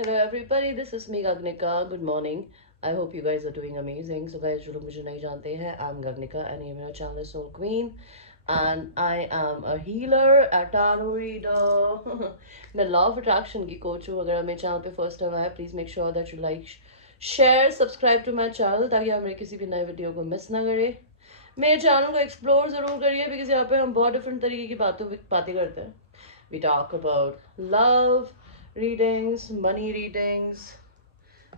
Hello everybody, this is me Gagnika. Good morning. I hope you guys are doing amazing. So guys, जो लोग मुझे नहीं जानते हैं, I'm Gagnika and ये मेरा channel है Soul Queen and I am a healer, a tarot reader. मैं law of attraction की coach हूँ. अगर आप मेरे channel पे first time आए, please make sure that you like, share, subscribe to my channel ताकि आप मेरे किसी भी नए वीडियो को मिस ना करें. मेरे चैनल को एक्सप्लोर ज़रूर करिए बिकॉज यहाँ पे हम बहुत डिफरेंट तरीके की बातें करते हैं. We talk about love readings, money readings,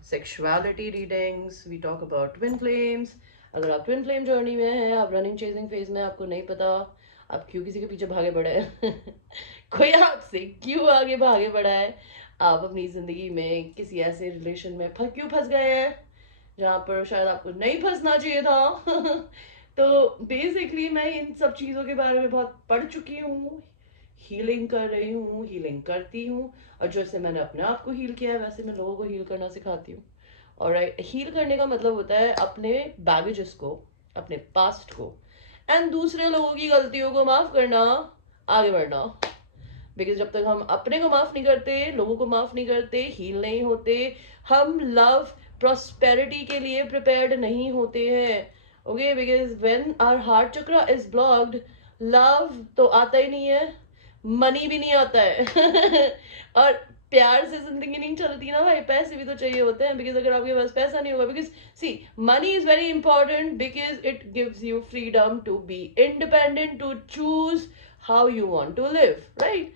sexuality readings. We talk about twin flames. अगर आप twin flame जर्नी में हैं, आप रनिंग चेजिंग फेज में, आपको नहीं पता आप क्यों किसी के पीछे भागे पड़े हैं कोई आपसे क्यों आगे भागे पड़ा है, आप अपनी जिंदगी में किसी ऐसे रिलेशन में क्यों फंस गए हैं जहाँ पर शायद आपको नहीं फंसना चाहिए था तो बेसिकली मैं इन सब चीज़ों के बारे में बहुत पढ़ चुकी हूँ, हीलिंग कर रही हूँ, हीलिंग करती हूँ, और जैसे मैंने अपने आप को हील किया है वैसे मैं लोगों को हील करना सिखाती हूँ. और हील करने का मतलब होता है अपने बैगेजेस को, अपने पास्ट को एंड दूसरे लोगों की गलतियों को माफ करना, आगे बढ़ना. बिकॉज जब तक हम अपने को माफ नहीं करते, लोगों को माफ नहीं करते, हील नहीं होते, हम लव प्रॉस्पेरिटी के लिए प्रिपेयर्ड नहीं होते हैं. Okay, because when our heart chakra is blocked, love तो आता ही नहीं है, मनी भी नहीं आता है और प्यार से जिंदगी नहीं चलती ना भाई, पैसे भी तो चाहिए होते हैं. बिकॉज अगर आपके पास पैसा नहीं होगा, because see money is very important because it gives you freedom to be independent, to choose how you want to live, right.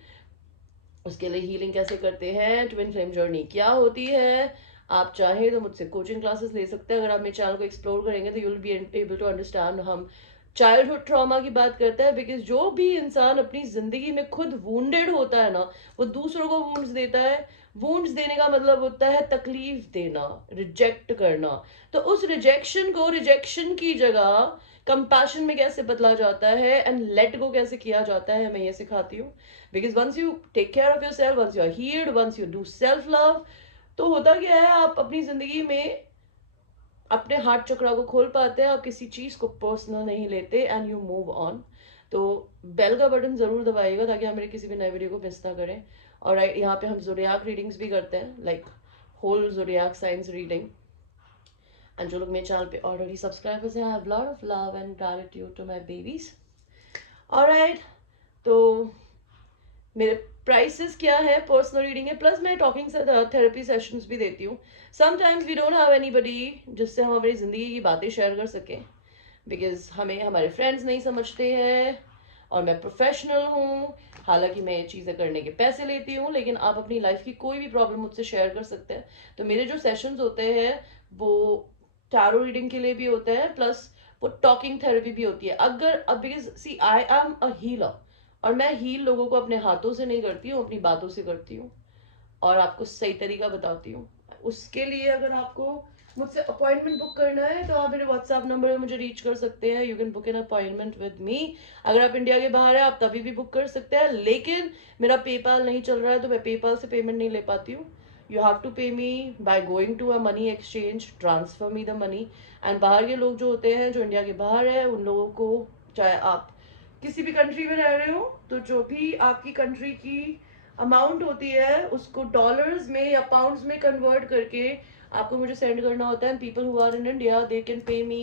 उसके लिए हीलिंग कैसे करते हैं, ट्विन फ्लेम जर्नी क्या होती है, आप चाहे तो मुझसे कोचिंग क्लासेस ले सकते हैं. अगर आप मेरे चैनल को एक्सप्लोर करेंगे तो you will be able to understand. हम चाइल्डहुड ट्रॉमा की बात करते हैं बिकॉज जो भी इंसान अपनी जिंदगी में खुद वुंडेड होता है ना, वो दूसरों को वुंड्स देता है. वुंड्स देने का मतलब होता है तकलीफ देना, रिजेक्ट करना. तो उस रिजेक्शन को रिजेक्शन की जगह कंपैशन में कैसे बदला जाता है एंड लेट गो कैसे किया जाता है, मैं ये सिखाती हूँ. Because once you take care of yourself, once you are healed, once you do self love, तो होता क्या है, आप अपनी जिंदगी में अपने हार्ट चक्रा को खोल पाते हैं, आप किसी चीज को पर्सनल नहीं लेते एंड यू मूव ऑन. तो बेल का बटन जरूर दबाइएगा ताकि आप मेरे किसी भी नए वीडियो को मिस ना करें. और यहाँ पे हम जोडियाक रीडिंग्स भी करते हैं, like whole zodiac science reading. And जो लोग मेरे चैनल पे ऑलरेडी सब्सक्राइबर्स हैं, I have lot of love and gratitude to my babies. Alright, तो मेरे प्राइसेस क्या है, पर्सनल रीडिंग है, प्लस मैं टॉकिंग थेरेपी सेशंस भी देती हूँ. Sometimes we don't have anybody जिससे हम अपनी ज़िंदगी की बातें शेयर कर सकें बिकॉज हमें हमारे फ्रेंड्स नहीं समझते हैं और मैं प्रोफेशनल हूँ. हालांकि मैं ये चीज़ें करने के पैसे लेती हूँ, लेकिन आप अपनी लाइफ की कोई भी प्रॉब्लम मुझसे शेयर कर सकते हैं. तो मेरे जो सेशंस होते हैं वो टैरो रीडिंग के लिए भी होते हैं, प्लस वो टॉकिंग थेरेपी भी होती है. अगर अब because see I am a healer और मैं हील लोगों को अपने हाथों से नहीं करती हूँ, अपनी बातों से करती हूँ और आपको सही तरीका बताती हूँ. उसके लिए अगर आपको मुझसे अपॉइंटमेंट बुक करना है तो आप मेरे व्हाट्सएप नंबर पे मुझे रीच कर सकते हैं. You can book an appointment with me. अगर आप इंडिया के बाहर हैं आप तभी भी बुक कर सकते हैं, लेकिन मेरा पेपाल नहीं चल रहा है तो मैं पेपाल से पेमेंट नहीं ले पाती हूँ. You have to pay me by going to a money exchange, transfer me the money. And बाहर के लोग जो होते हैं, जो इंडिया के बाहर है, उन लोगों को चाहे आप किसी भी कंट्री में रह रहे हो तो जो भी आपकी कंट्री की अमाउंट होती है उसको डॉलर्स में या पाउंड्स में कन्वर्ट करके आपको मुझे सेंड करना होता है. People who are in India they can pay me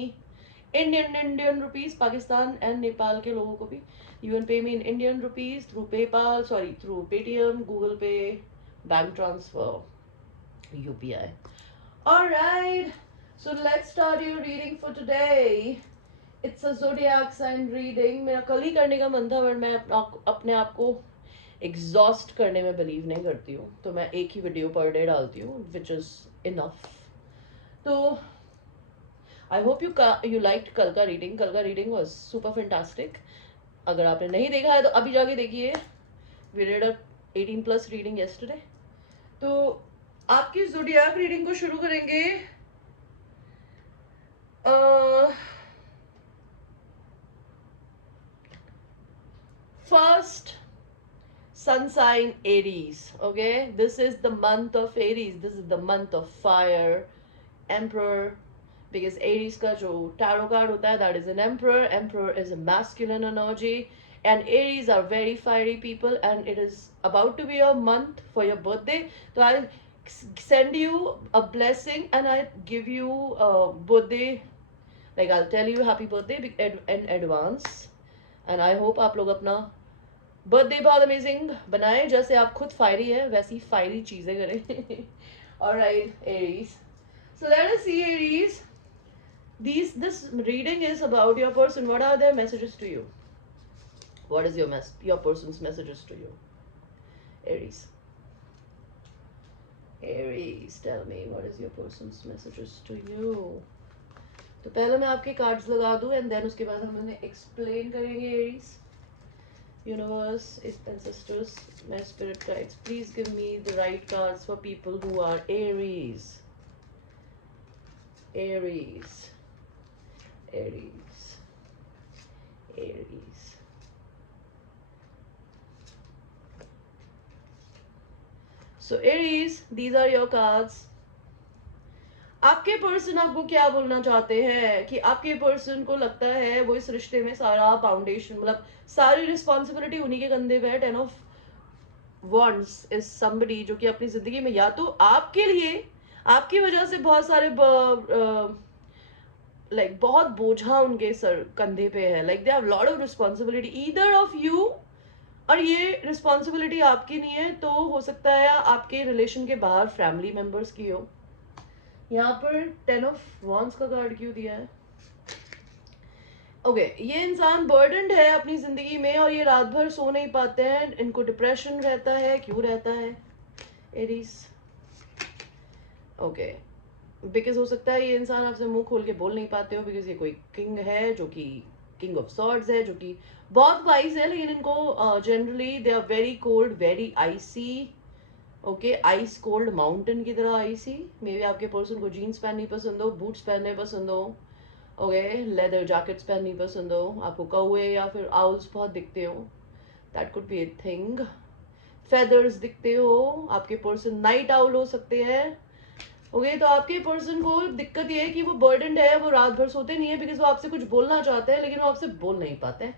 Indian rupees. Pakistan and Nepal के लोगों को भी you can pay me in Indian rupees through PayPal, sorry through Paytm, Google Pay, bank transfer, UPI. Alright, so let's start your reading for today. It's a zodiac sign reading. मेरा कल ही करने का मन था बट मैं अपने आप को एग्जॉस्ट करने में बिलीव नहीं करती हूँ, तो मैं एक ही वीडियो पर डे डालती हूँ विच इज़ इनफ. तो आई होप यू लाइक कल का रीडिंग. कल का रीडिंग वॉज सुपर फैंटास्टिक. अगर आपने नहीं देखा है तो अभी जाके देखिए. We did a 18+ reading yesterday. तो आपकी ज़ोडियाक रीडिंग को शुरू करेंगे first sun sign Aries. Okay, this is the month of Aries. This is the month of fire, emperor. Because Aries का जो tarot card होता है, that is an emperor. Emperor is a masculine energy, and Aries are very fiery people. And it is about to be a month for your birthday. तो send you a blessing and I give you a birthday, like I'll tell you happy birthday in advance. And I hope आप लोग अपना birthday बहुत amazing बनाए, जैसे आप खुद fiery है वैसी फायरी चीजें करें. Alright, Aries. So let us see, Aries. This reading is about your person. What are their messages to you? What is your person's messages to you? Aries. Aries, tell me, what is your person's messages to you? तो पहले मैं आपके cards लगा दूं and then उसके बाद हम उन्हें एक्सप्लेन करेंगे. Aries, universe, ancestors, my spirit guides, please give me the right cards for people who are Aries. Aries, Aries, Aries. So Aries, these are your cards. आपके पर्सन आपको क्या बोलना चाहते हैं कि आपके पर्सन को लगता है वो इस रिश्ते में सारा फाउंडेशन, मतलब सारी रिस्पॉन्सिबिलिटी उन्हीं के कंधे पे है. 10 ऑफ वॉन्ड्स इज समबडी जो कि अपनी जिंदगी में या तो आपके लिए आपकी वजह से बहुत सारे लाइक बहुत बोझा उनके सर कंधे पे है. Like they have lot of responsibility either of you, और ये रिस्पॉन्सिबिलिटी आपकी नहीं है तो हो सकता है आपके रिलेशन के बाहर फैमिली मेंबर्स की हो. यहाँ पर 10 ऑफ वॉन्ड्स का कार्ड क्यों दिया है? ओके, ये इंसान बर्डनड है अपनी जिंदगी में और ये रात भर सो नहीं पाते हैं, इनको डिप्रेशन रहता है. क्यों रहता है एरीज? ओके, बिकॉज हो सकता है ये इंसान आपसे मुंह खोल के बोल नहीं पाते हो, बिकॉज ये कोई किंग है जो कि किंग ऑफ सॉर्ड्स है, जो कि बहुत वाइज है, लेकिन इनको generally they are very cold, very icy. Okay, ice cold mountain की तरह आइसी. मे बी आपके पर्सन को जीन्स पहननी पसंद हो, बूट्स पहनने पसंद हो, ओके, लेदर जैकेट्स पहननी पसंद हो, आपको कौए या फिर आउल्स बहुत दिखते हो, that could B a thing. Feathers दिखते हो, आपके पर्सन नाइट आउल हो सकते हैं. ओके, तो आपके पर्सन को दिक्कत ये है कि वो बर्डनड है, वो रात भर सोते नहीं है, बिकॉज वो आपसे कुछ बोलना चाहते हैं लेकिन वो आपसे बोल नहीं पाते.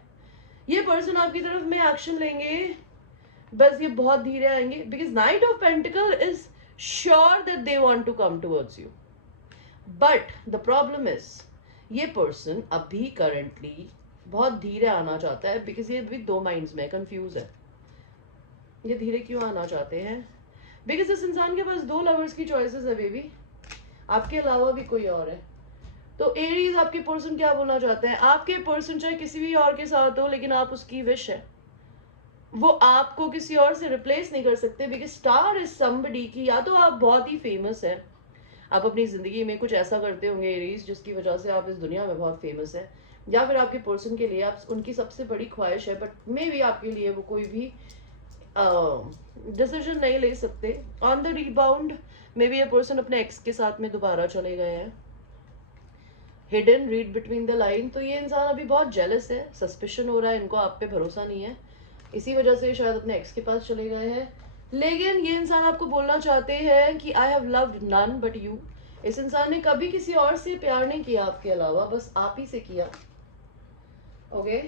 ये पर्सन आपकी तरफ में एक्शन लेंगे, बस ये बहुत धीरे आएंगे, because knight of pentacle is sure that they want to come towards you. But the problem is ये पर्सन अभी करंटली बहुत धीरे आना चाहता है, बिकॉज ये भी दो माइंड्स में कंफ्यूज है. ये धीरे क्यों आना चाहते हैं? बिकॉज इस इंसान के पास दो लवर्स की चॉइसेस है बेबी, आपके अलावा भी कोई और है. तो एरीज, आपके पर्सन क्या बोलना चाहते हैं? आपके पर्सन चाहे किसी भी और के साथ हो, लेकिन आप उसकी विश है, वो आपको किसी और से रिप्लेस नहीं कर सकते. बिकॉज स्टार इज समबडी की या तो आप बहुत ही फेमस है, आप अपनी जिंदगी में कुछ ऐसा करते होंगे एरीज जिसकी वजह से आप इस दुनिया में बहुत फेमस है, या फिर आपके पर्सन के लिए आप उनकी सबसे बड़ी ख्वाहिश है, बट मे बी आपके लिए वो कोई भी डिसीजन नहीं ले सकते. On the rebound may be ये पर्सन अपने एक्स के साथ में दोबारा चले गए हैं. Hidden, read between the line. तो ये इंसान अभी बहुत जेलस है, सस्पिशन हो रहा है, इनको आप पे भरोसा नहीं है, इसी वजह से शायद अपने एक्स के पास चले गए हैं. लेकिन ये इंसान आपको बोलना चाहते हैं कि I have loved none but you. इस इंसान ने कभी किसी और से प्यार नहीं किया आपके अलावा, बस आप ही से किया. Okay,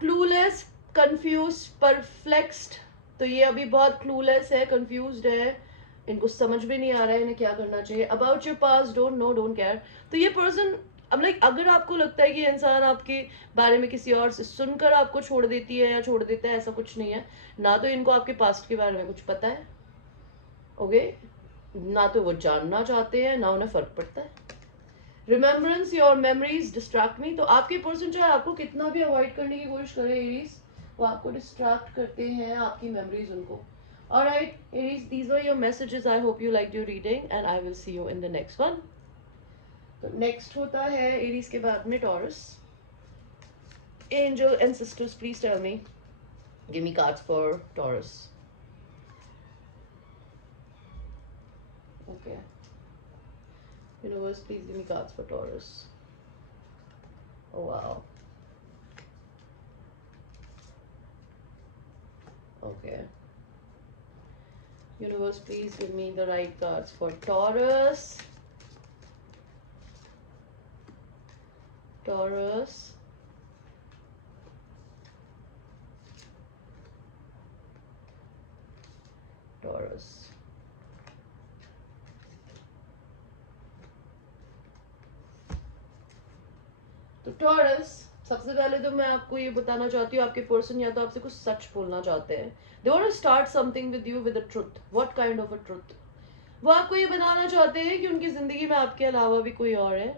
clueless, confuse, perplexed. तो ये अभी बहुत क्लूलेस है, कंफ्यूज्ड है, इनको समझ भी नहीं आ रहा है इन्हें क्या करना चाहिए. About your past, don't know, don't care. तो ये पर्सन अब लाइक अगर आपको लगता है कि इंसान आपके बारे में किसी और से सुनकर आपको छोड़ देती है या छोड़ देता है, ऐसा कुछ नहीं है. ना तो इनको आपके पास्ट के बारे में कुछ पता है, ओके, ना तो वो जानना चाहते हैं, ना उन्हें फर्क पड़ता है. रिमेम्बरेंस, योर मेमोरीज डिस्ट्रैक्ट मी. तो आपके पर्सन चाहे आपको कितना भी अवॉइड करने की कोशिश करे एरीज, वो आपको डिस्ट्रैक्ट करते हैं, आपकी मेमोरीज उनको. Alright Aries, these were your messages. I hope you like your reading and I will see you in the next one. तो नेक्स्ट होता है एरीज के बाद में Taurus. Angel and sisters, please tell me, give me cards for Taurus. Okay, universe, please give me cards for Taurus. Oh wow. Okay, universe, please give me the right cards for Taurus. Taurus. Taurus. तो taurus, सबसे पहले तो मैं आपको ये बताना चाहती हूँ, आपके पर्सन या तो आपसे कुछ सच बोलना चाहते हैं। They want to start something with you with a truth. What kind of a truth? वो आपको ये बताना चाहते हैं कि उनकी जिंदगी में आपके अलावा भी कोई और है,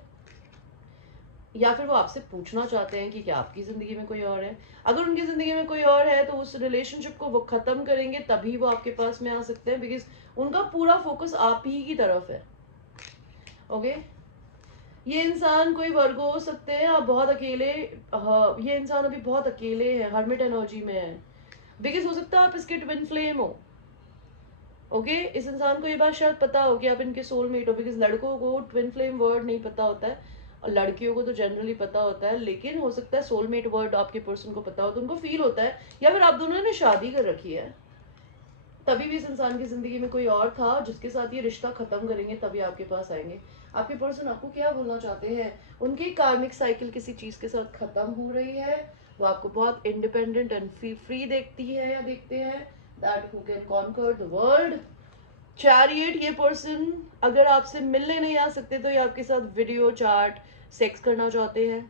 या फिर वो आपसे पूछना चाहते हैं कि क्या आपकी जिंदगी में कोई और है। अगर उनकी जिंदगी में कोई और है तो उस रिलेशनशिप को वो खत्म करेंगे, तभी वो आपके पास में आ सकते हैं, बिकॉज उनका पूरा फोकस आप ही की तरफ है। ओके ये इंसान कोई वर्गो हो सकते हैं, आप बहुत अकेले, हाँ, ये इंसान अभी बहुत अकेले है, हर्मिट एनर्जी में है, बिकॉज हो सकता है आप इसके ट्विन फ्लेम हो। ओके इस इंसान को ये बात शायद पता हो कि आप इनके सोलमेट हो, बिकॉज लड़कों को ट्विन फ्लेम वर्ड नहीं पता होता है और लड़कियों को तो जनरली पता होता है, लेकिन हो सकता है सोलमेट वर्ड आपके पर्सन को पता हो, तो उनको फील होता है, या फिर आप दोनों ने शादी कर रखी है, तभी भी इस इंसान की जिंदगी में कोई और था जिसके साथ ये रिश्ता खत्म करेंगे, तभी आपके पास आएंगे। आपके पर्सन आपको क्या बोलना चाहते हैं? उनकी कार्मिक साइकिल किसी चीज के साथ खत्म हो रही है, वो आपको बहुत इंडिपेंडेंट एंड फ्री देखती है या देखते हैं, that who can conquer the world. Chariot, ये पर्सन अगर आपसे मिलने नहीं आ सकते तो ये आपके साथ वीडियो चैट सेक्स करना चाहते हैं,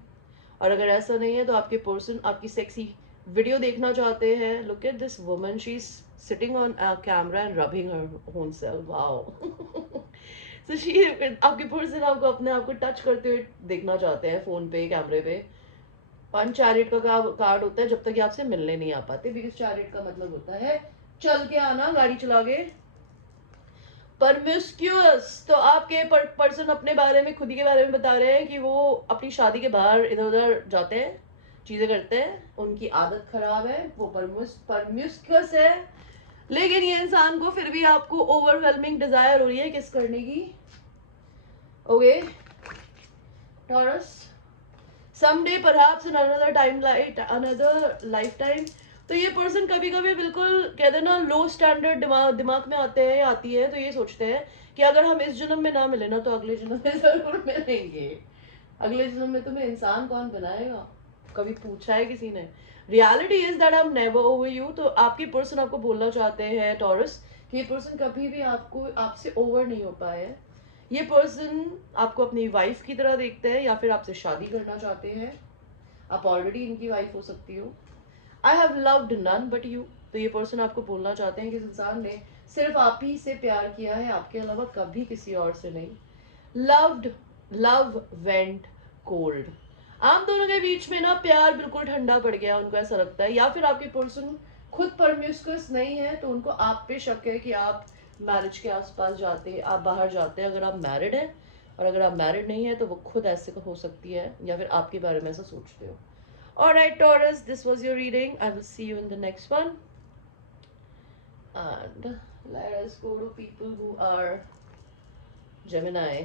और अगर ऐसा नहीं है तो आपके पर्सन आपकी सेक्सी वीडियो देखना चाहते हैं। Look at this woman, she is sitting on camera and rubbing her own self, wow. So she, आपके पर्सन आपको अपने आप को टच करते हुए देखना चाहते हैं फोन पे, कैमरे पे। वन चैरिट का कार्ड होता है जब तक ये आपसे मिलने नहीं आ पाते, बिकॉज चैरिट का मतलब होता है चल के आना, गाड़ी चला के। परमिस्क्यूअस, तो आपके पर्सन अपने बारे में, खुद ही के बारे में बता रहे हैं कि वो अपनी शादी के बाहर इधर उधर जाते हैं, चीजें करते हैं, उनकी आदत खराब है, वो परमिस्क्यूअस है, लेकिन ये इंसान को फिर भी आपको ओवरवेलमिंग डिजायर हो रही है किस करने की। Okay taurus, someday perhaps in another time, like another lifetime, तो ये पर्सन कभी कभी बिल्कुल कहते हैं ना लो स्टैंडर्ड दिमाग में आते हैं, आती है, तो ये सोचते हैं कि अगर हम इस जन्म में ना मिले ना तो अगले जन्म में जरूर मिलेंगे। अगले जन्म में तुम्हें इंसान कौन बनाएगा, कभी पूछा है किसी ने? Reality is that I am never over you. तो आपकी पर्सन आपको बोलना चाहते हैं टॉरस कि ये पर्सन कभी भी आपको, आपसे ओवर नहीं हो पाए है। ये पर्सन आपको अपनी वाइफ की तरह देखते हैं या फिर आपसे शादी करना चाहते हैं, आप ऑलरेडी इनकी वाइफ हो सकती हो। I have loved none but you, तो ये पर्सन आपको बोलना चाहते हैं कि इस इंसान ने सिर्फ आप ही से प्यार किया है, आपके अलावा कभी किसी और से नहीं। लव्ड, लव वेंट कोल्ड, आप दोनों के बीच में ना प्यार बिल्कुल ठंडा पड़ गया, उनको ऐसा लगता है, या फिर आपके पर्सन खुद परम्यूस्कस नहीं है तो उनको आप पे शक है कि आप मैरिज के आसपास जाते हैं, आप बाहर जाते हैं अगर आप मैरिड हैं, और अगर आप मैरिड नहीं है तो वो खुद ऐसे हो सकती है, या फिर आपके बारे में ऐसा सोचते हो। Alright Taurus, this was your reading. I will see you in the next one. And let us go to people who are Gemini.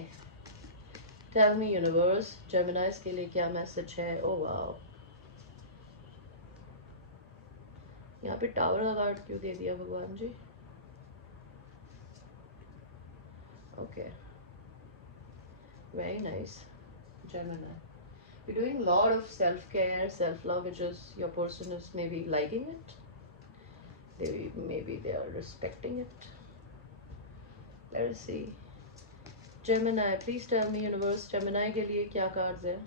Tell me universe, Geminis के लिए क्या मैसेज है? Oh wow. यहाँ पे टावर का card क्यों दे दिया भगवान जी? Okay. Very nice. Gemini. You're doing a lot of self-care, self-love, which is your person is maybe liking it. Maybe they are respecting it. Let us see. Gemini, please tell me universe, Gemini के लिए क्या cards है?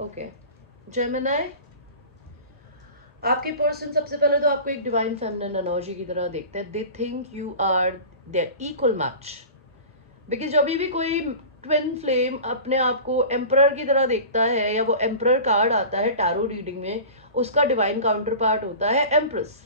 Okay. Gemini, आपके person सबसे पहले तो आपको एक डिवाइन फेमिनिन एनर्जी की तरह देखते हैं। They think you are their equal match, because जब भी कोई ट्विन फ्लेम अपने आप को एम्परर की तरह देखता है, या वो एम्परर कार्ड आता है टैरो रीडिंग में, उसका डिवाइन काउंटर पार्ट होता है एम्प्रेस।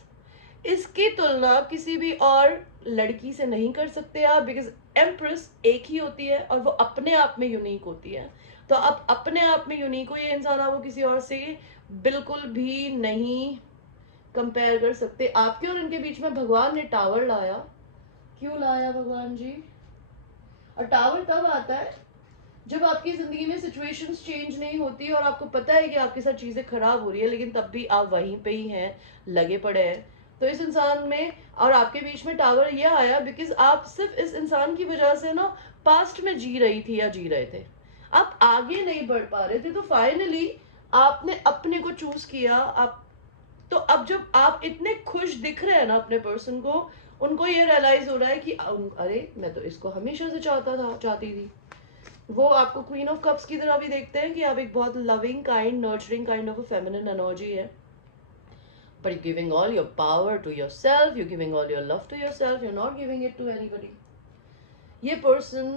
इसकी तुलना किसी भी और लड़की से नहीं कर सकते आप, बिकॉज एम्प्रेस एक ही होती है और वो अपने आप में यूनिक होती है। तो आप अपने आप में यूनिक हो, ये इंसान आपको किसी और से बिल्कुल भी नहीं कंपेयर कर सकते। आपके और इनके बीच में भगवान ने टावर लाया, क्यों लाया भगवान जी? और टावर तब आता है जब आपकी जिंदगी में सिचुएशंस चेंज नहीं होती और आपको पता है कि आपके साथ चीजें खराब हो रही है, लेकिन तब भी आप वहीं पे ही हैं, लगे पड़े हैं। तो इस इंसान में और आपके बीच में टावर ये आया बिकॉज आप सिर्फ इस इंसान की वजह से ना पास्ट में जी रही थी या जी रहे थे, आप आगे नहीं बढ़ पा रहे थे, तो फाइनली आपने अपने को चूज किया। आप तो अब जब आप इतने खुश दिख रहे हैं ना अपने पर्सन को, उनको ये रियलाइज हो रहा है कि अरे मैं तो इसको हमेशा से चाहती थी। वो आपको क्वीन ऑफ कप्स की तरह भी देखते हैं कि आप एक बहुत loving kind nurturing kind of a feminine energy है, but you're giving all your power to yourself, you're giving all your love to yourself, you're not giving it to anybody. ये पर्सन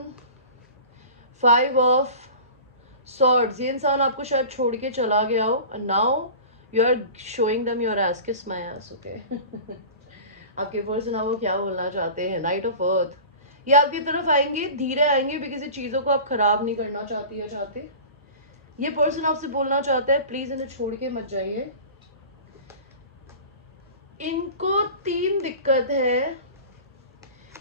5 of Swords, ये इंसान आपको शायद छोड़ के चला गया हो, and now you are showing them your ass, kiss my ass, okay? आपके पर्सन आपको क्या बोलना चाहते हैं? Knight of Earth, ये आपकी तरफ आएंगे, धीरे आएंगे, बिकॉज ये चीज़ों को आप खराब नहीं करना चाहती या चाहते। ये पर्सन आपसे बोलना चाहता है प्लीज इन्हें छोड़ के मत जाइए। इनको 3 दिक्कत है।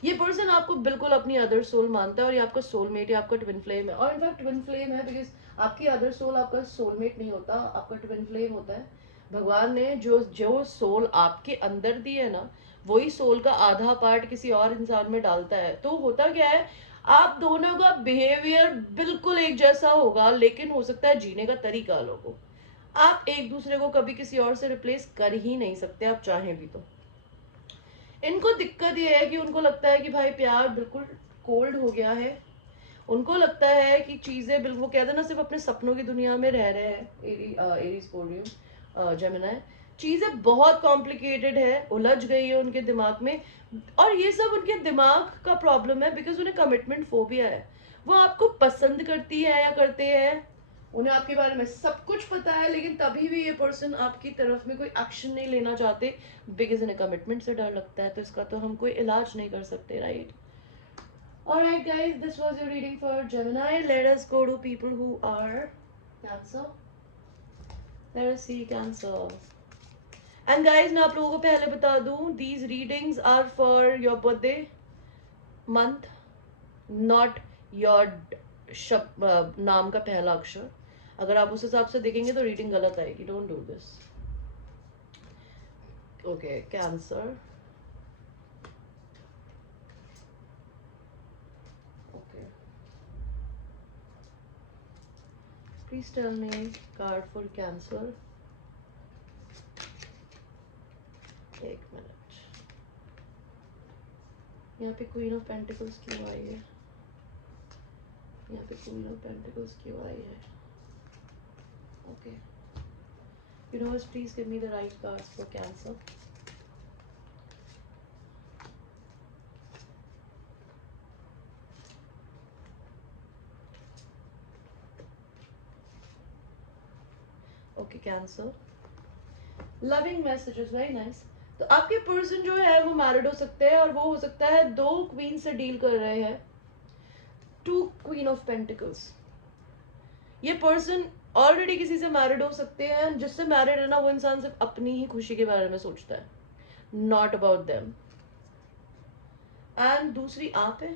ये पर्सन आपको बिल्कुल अपनी अदर सोल मानता है और ये आपका सोलमेट या आपका ट्विन फ्लेम है, और इनफैक्ट ट्विन फ्लेम है बिकॉज आपकी अदर सोल आपका सोलमेट नहीं होता, आपका ट्विन फ्लेम होता है। भगवान ने जो जो सोल आपके अंदर दी है ना, वही सोल का आधा पार्ट किसी और इंसान में डालता है। तो होता क्या है, आप दोनों का बिहेवियर बिल्कुल एक जैसा होगा, लेकिन हो सकता है जीने का तरीका अलग हो। आप एक दूसरे को कभी किसी और से रिप्लेस कर ही नहीं सकते, आप चाहें भी तो। इनको दिक्कत ये है कि उनको लगता है कि भाई प्यार बिल्कुल कोल्ड हो गया है। उनको लगता है कि चीजें बिल्कुल, वो कहते हैं ना, सिर्फ अपने सपनों की दुनिया में रह रहे हैं। एरीज बोल रही हूँ, जेमिनी। चीजें बहुत कॉम्प्लिकेटेड है, उलझ गई है उनके दिमाग में, और ये सब उनके दिमाग का प्रॉब्लम है बिकॉज उन्हें कमिटमेंट फोबिया है। वो आपको पसंद करती है या करते हैं, उन्हें आपके बारे में सब कुछ पता है, लेकिन तभी भी ये पर्सन आपकी तरफ में कोई एक्शन नहीं लेना चाहते बिकॉज इन्हें कमिटमेंट से डर लगता है। तो इसका तो हम कोई इलाज नहीं कर सकते, right? Alright guys, this was your reading for Gemini. Let us go to people who are Cancer. Let us see Cancer. And guys, मैं आप लोगों को पहले बता दूं, these readings are for your birthday month, not your नाम का पहला अक्षर। अगर आप उस हिसाब से देखेंगे तो रीडिंग गलत आएगी, don't do this. Okay, cancer. Okay, please tell me card for cancer. एक मिनट, यहाँ पे क्वीन ऑफ पेंटिकल्स क्यों आई है? यहाँ पे क्वीन ऑफ पेंटिकल्स क्यों आई है? Okay, universe please give me the right cards for cancer. Okay, cancer, loving messages, very nice. तो आपके पर्सन जो है वो मैरिड हो सकते हैं, और वो हो सकता है 2 क्वीन से डील कर रहे हैं, 2 क्वीन ऑफ पेंटिकल्स। ये पर्सन ऑलरेडी किसी से मैरिड हो सकते हैं। जिससे मैरिड है ना, वो इंसान सिर्फ अपनी ही खुशी के बारे में सोचता है, नॉट अबाउट देम। एंड दूसरी आप है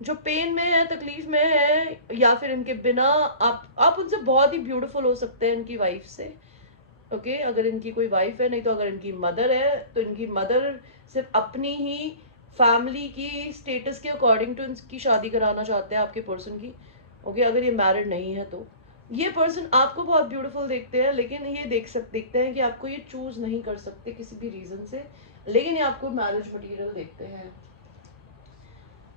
जो पेन में है, तकलीफ में है, या फिर इनके बिना आप उनसे बहुत ही ब्यूटीफुल हो सकते हैं इनकी वाइफ से। ओके, अगर इनकी कोई वाइफ है, नहीं तो अगर इनकी मदर है तो इनकी मदर सिर्फ अपनी ही फैमिली की स्टेटस के अकॉर्डिंग टू इनकी शादी कराना चाहते हैं आपके पर्सन की। ओके, अगर ये मैरिड नहीं है तो ये पर्सन आपको बहुत ब्यूटीफुल देखते हैं, लेकिन ये देखते हैं कि आपको ये चूज नहीं कर सकते किसी भी रीजन से, लेकिन ये आपको मैरिज मटेरियल देखते हैं,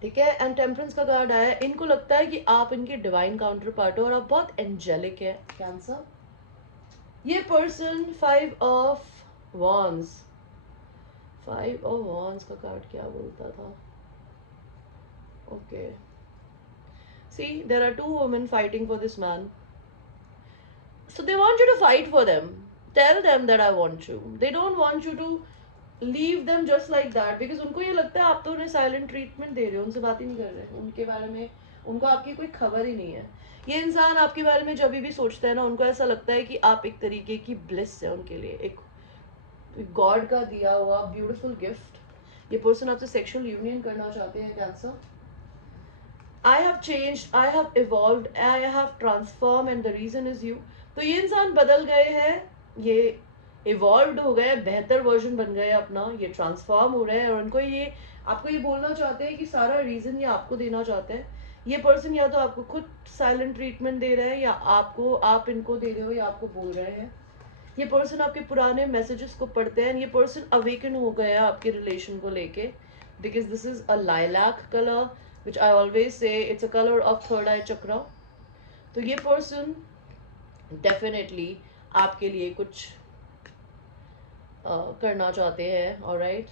ठीक है। एंड टेम्परेंस का कार्ड आया है। इनको लगता है कि आप इनके डिवाइन काउंटर पार्ट हो और आप बहुत एंजेलिक है, कैंसर। ये person 5 of Wands, 5 of Wands का कार्ड क्या बोलता था? Okay, see there are 2 women fighting for this man, so they want you to fight for them, tell them that I want you, they don't want you to leave them just like that, because उनको ये लगता है आप तो उन्हें silent treatment दे रहे हो, उनसे बात ही नहीं कर रहे, उनके बारे में उनको आपकी कोई खबर ही नहीं है। ये इंसान आपके बारे में जब भी सोचता है ना, उनको ऐसा लगता है कि आप एक तरीके की ब्लिस है उनके लिए, एक गॉड का दिया हुआ ब्यूटीफुल गिफ्ट। ये पर्सन आपसे सेक्सुअल यूनियन करना चाहते हैं, cancer. I have changed, I have evolved, I have transform and the reason is you. तो ये इंसान बदल गए हैं, ये इवॉल्व हो गए, बेहतर वर्जन बन गए अपना, ये ट्रांसफॉर्म हो रहे हैं और उनको ये आपको ये बोलना चाहते हैं कि सारा रीज़न ये आपको देना चाहते हैं। ये पर्सन या तो आपको खुद साइलेंट ट्रीटमेंट दे रहे हैं या आपको आप इनको दे रहे हो या आपको बोल रहे हैं। ये पर्सन आपके पुराने मैसेजेस को पढ़ते हैं, ये पर्सन अवेकन हो गया है आपके रिलेशन को लेके, because this is a lilac colour which I always say it's a colour of third eye chakra. तो ये पर्सन डेफिनेटली आपके लिए कुछ करना चाहते हैं, ऑलराइट।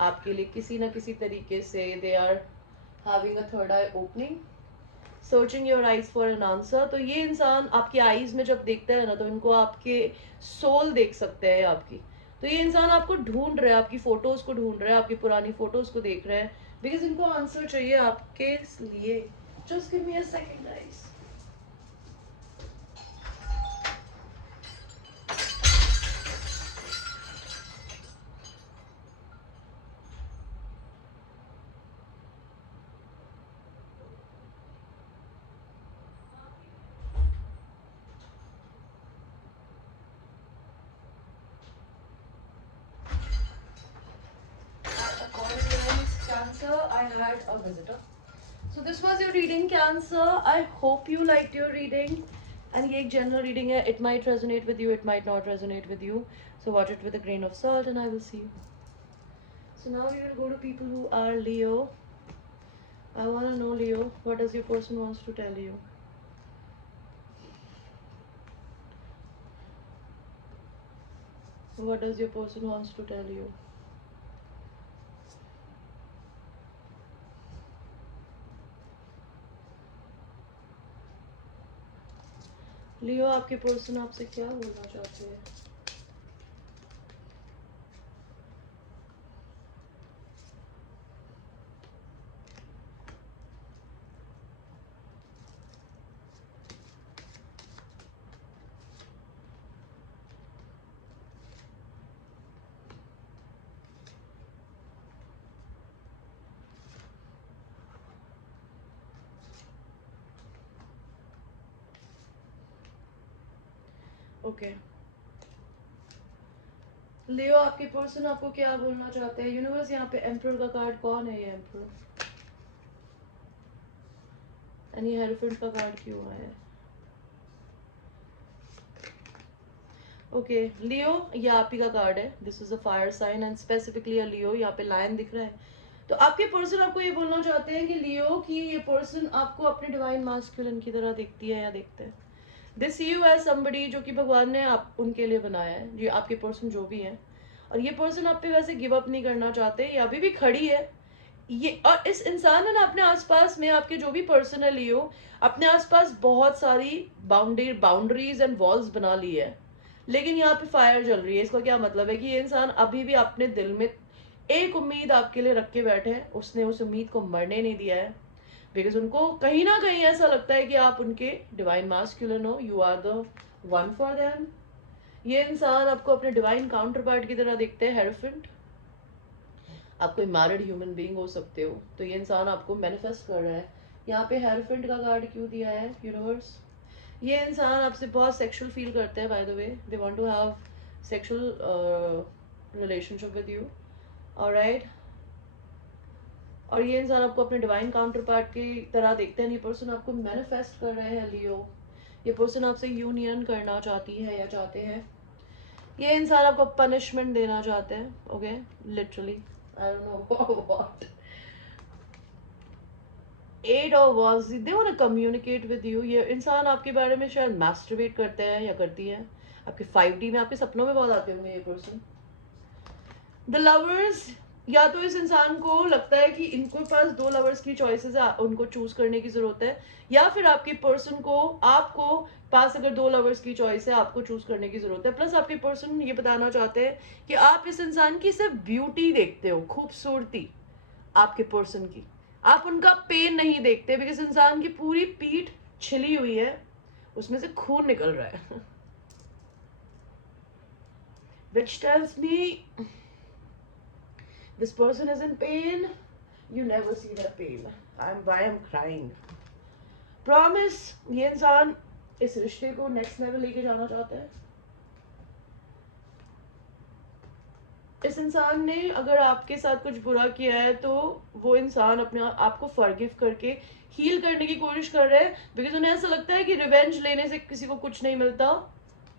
आपके लिए किसी ना किसी तरीके से they are having a third eye opening, searching your eyes for an answer. तो ये इंसान आपकी आईज में जब देखता है ना, तो इनको आपके सोल देख सकते हैं आपकी। तो ये इंसान आपको ढूंढ रहा है, आपकी फोटोज को ढूंढ रहा है, आपकी पुरानी फोटोज को देख रहा है, बिकॉज इनको आंसर चाहिए आपके लिए। Just give me a second guys. Cancer, I had a visitor. So this was your reading, Cancer. I hope you liked your reading. And ये एक general reading है. It might resonate with you, it might not resonate with you. So watch it with a grain of salt, and I will see you. So now we will go to people who are Leo. I want to know, Leo, what does your person wants to tell you? What does your person wants to tell you? लियो, आपके person आपसे क्या बोलना चाहते हैं? Okay लियो, आपके person आपको क्या बोलना चाहते हैं? यूनिवर्स, यहाँ पे एम्परर का कार्ड, कौन है ये एम्परर? एंड ये हेरोफेंट का कार्ड क्यों आया है? ओके लियो, ये आप ही का कार्ड है। This is a fire sign and specifically a Leo. यहाँ पे लायन दिख रहा है। तो आपके पर्सन आपको ये बोलना चाहते हैं कि लियो कि ये पर्सन आपको अपने डिवाइन मास्कुलिन की तरह देखती है या देखते हैं। दे सी यू एज समबडी जो कि भगवान ने आप उनके लिए बनाया है, ये आपके पर्सन जो भी हैं। और ये पर्सन आप पे वैसे गिव अप नहीं करना चाहते, ये अभी भी खड़ी है ये। और इस इंसान ने ना अपने आसपास में, आपके जो भी पर्सन है लियो, अपने आसपास बहुत सारी बाउंड्रीज एंड वॉल्स बना ली है, लेकिन यहाँ पे फायर जल रही है। इसका क्या मतलब है कि ये इंसान अभी भी अपने दिल में एक उम्मीद आपके लिए रख के बैठे हैं। उसने उस उम्मीद को मरने नहीं दिया है, बिकॉज उनको कहीं ना कहीं ऐसा लगता है कि आप उनके डिवाइन मास्कुलिन हो, you are the one for them. ये इंसान आपको अपने डिवाइन काउंटर पार्ट की तरह देखते हैं, हेरोफेंट। आप कोई मैरिड ह्यूमन बीइंग हो सकते हो। तो ये इंसान आपको मैनिफेस्ट कर रहा है। यहाँ पे हेरोफेंट का कार्ड क्यों दिया है यूनिवर्स? ये इंसान आपसे बहुत सेक्सुअल फील करते हैं, by the way they want to have sexual relationship with you, alright. और ये इंसान आपको अपने डिवाइन काउंटर पार्ट की तरह देखते हैं। ये पर्सन आपको मैनिफेस्ट कर रहे हैं लियो। ये पर्सन आपसे यूनियन करना चाहती है या चाहते हैं। ये इंसान आपको पनिशमेंट देना चाहते हैं, okay, literally I don't know what. At और was they want to communicate with you. ये इंसान आपके बारे में शायद मास्टरबेट करते हैं या करती है। आपके 5D में, आपके सपनों में बहुत आते होंगे ये पर्सन। द लवर्स, या तो इस इंसान को लगता है कि इनको पास दो लवर्स की चॉइसेस है, उनको चूज करने की जरूरत है, या फिर आपके पर्सन को, आपको पास अगर दो लवर्स की चॉइस है, आपको चूज करने की जरूरत है। प्लस आपके पर्सन ये बताना चाहते हैं कि आप इस इंसान की सिर्फ ब्यूटी देखते हो, खूबसूरती आपके पर्सन की। आप उनका पेन नहीं देखते, बिकॉज इंसान की पूरी पीठ छिली हुई है, उसमें से खून निकल रहा है। which tells me this person is in pain. You never see that pain. Why I'm crying. Promise, ये इंसान इस रिश्ते को नेक्स्ट लेवल लेके जाना चाहता है। इस इंसान ने अगर आपके साथ कुछ बुरा किया है तो वो इंसान अपने आप को फॉरगिव करके हील करने की कोशिश कर रहे हैं, बिकॉज उन्हें ऐसा लगता है कि रिवेंज लेने से किसी को कुछ नहीं मिलता।